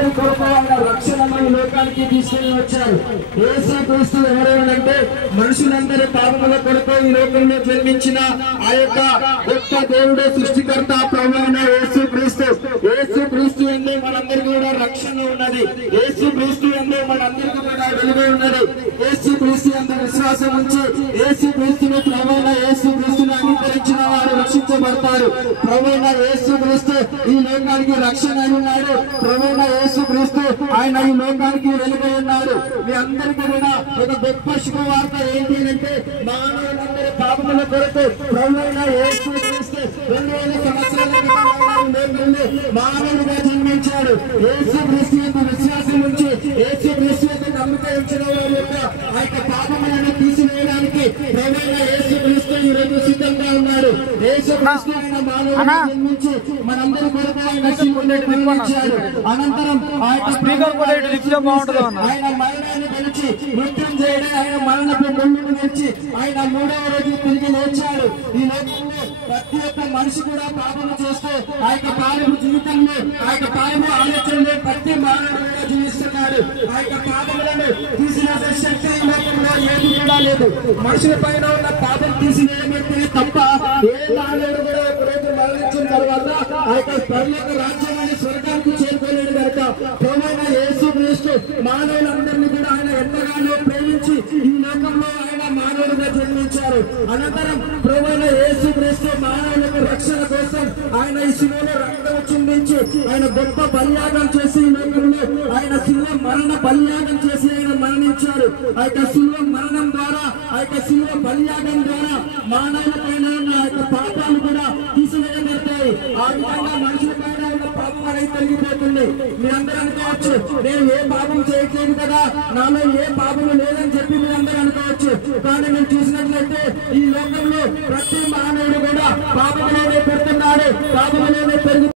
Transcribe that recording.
మనందరి కొరకు ఆయన రక్షణను ఈ లోకానికి తీసుకుని వచ్చారు. యేసుక్రీస్తు ఎవరైనంటే మనుషులందరి పాపముల కొరకు ఈ లోకంలో జన్మించిన ఆ యొక్క గొప్ప దేవుడు, సృష్టికర్త ప్రభువైన యేసుక్రీస్తు. యేసుక్రీస్తు యందు మనందరికీ కూడా రక్షణ ఉన్నది. యేసుక్రీస్తు యందు మనందరికీ కూడా వెలుగు ఉన్నది. యేసుక్రీస్తు యందు విశ్వాసం ఉంచి యేసుక్రీస్తుని ప్రభువైన యేసుక్రీస్తుని అంగీకరించిన వారు రక్షించబడతారు. ప్రభువైన యేసుక్రీస్తు ఈ లోకానికి రక్షణ ఉన్నాడు. ప్రభువైన యేసుక్రీస్తు ఆయన ఈ లోకానికి వెలుగై ఉన్నాడు. మీ అందరికీ కూడా ఒక గొప్ప శుభవార్త ఏంటి అంటే మానవులందరి పాపముల కొరకు ప్రభువైన యేసుక్రీస్తు 2000 సంవత్సరాల క్రితం మానవుడిగా జన్మించాడు. యేసుక్రీస్తు యొక్క విశ్వాసం నుంచి యేసుక్రీస్తు యొక్క నమ్మక ఉంచిన వారి యొక్క ఆ యొక్క పాపములను తీసివేయడానికి ప్రభువైన యేసుక్రీస్తు ఈ రోజు సిద్ధంగా ఉన్నాడు. యేసుక్రీస్తు ఆయన మానవుడిగా జన్మించి మనందరి కొరకు ఆయన మరణించాడు. అనంతరం ఆయన మరణాన్ని గెలిచి మృత్యుం చేయడం, ఆయన మరణపు ముళ్ళును గెలిచి ఆయన 3వ రోజు తిరిగి లేచాడు. ఈ లోకంలో ప్రతి ఒక్క మనిషి కూడా పాపము చేస్తూ ఆ యొక్క పాపము జీవితంలో ఆ యొక్క పాపము ఆలోచనలో ప్రతి మానవుడిగా జీవిస్తున్నాడు. ఆ యొక్క పాపములను తీసివేసే శక్తి ఈ లోకంలో ఏది కూడా లేదు. మనుషుల పైన ఉన్న పాపం తీసివేయమంటే తప్ప ఏ మానవుడు కూడా ఒక రోజు మరణించిన తర్వాత ఆ యొక్క పరలోక రాజ్యాన్ని స్వర్గానికి చేరుకోలేడు కనుక ప్రభువైన యేసుక్రీస్తు మానవులందరినీ కూడా ఆయన ఎంతగానో ప్రేమించి ఈ లోకంలో ఆయన మానవుడిగా జన్మించారు. అనంతరం ప్రభువైన యేసుక్రీస్తు మానవులకు రక్షణ కోసం ఆయన ఈ శిలువలో రక్తం చిందించి ఆయన గొప్ప బలియాగం చేసి ఈ లోకంలో ఆయన శిలువ మరణ బలియాగం చేసి ఆయన మరణించారు. ఆ యొక్క శిలువ మరణం ద్వారా ఆ యొక్క శిలువ బలియాగం ద్వారా మానవుల పైన ఉన్న ఆ యొక్క పాపాలు కూడా తీసివేయబడతాయి. ఆ విధంగా మనుషుల పైన ఉన్న పాపం అనేది తొలగిపోతుంది. మీరందరూ అనుకోవచ్చు నేను ఏ పాపం చేయట్లేదు కదా, నాలో ఏ పాపము లేదని చెప్పి మీరందరూ అనుకోవచ్చు. కానీ మేము చూసినట్లయితే ఈ లోకంలో ప్రతి మానవుడు కూడా పాపములోనే పెడుతున్నాడు, పాపములోనే పెరుగుతున్నాడు.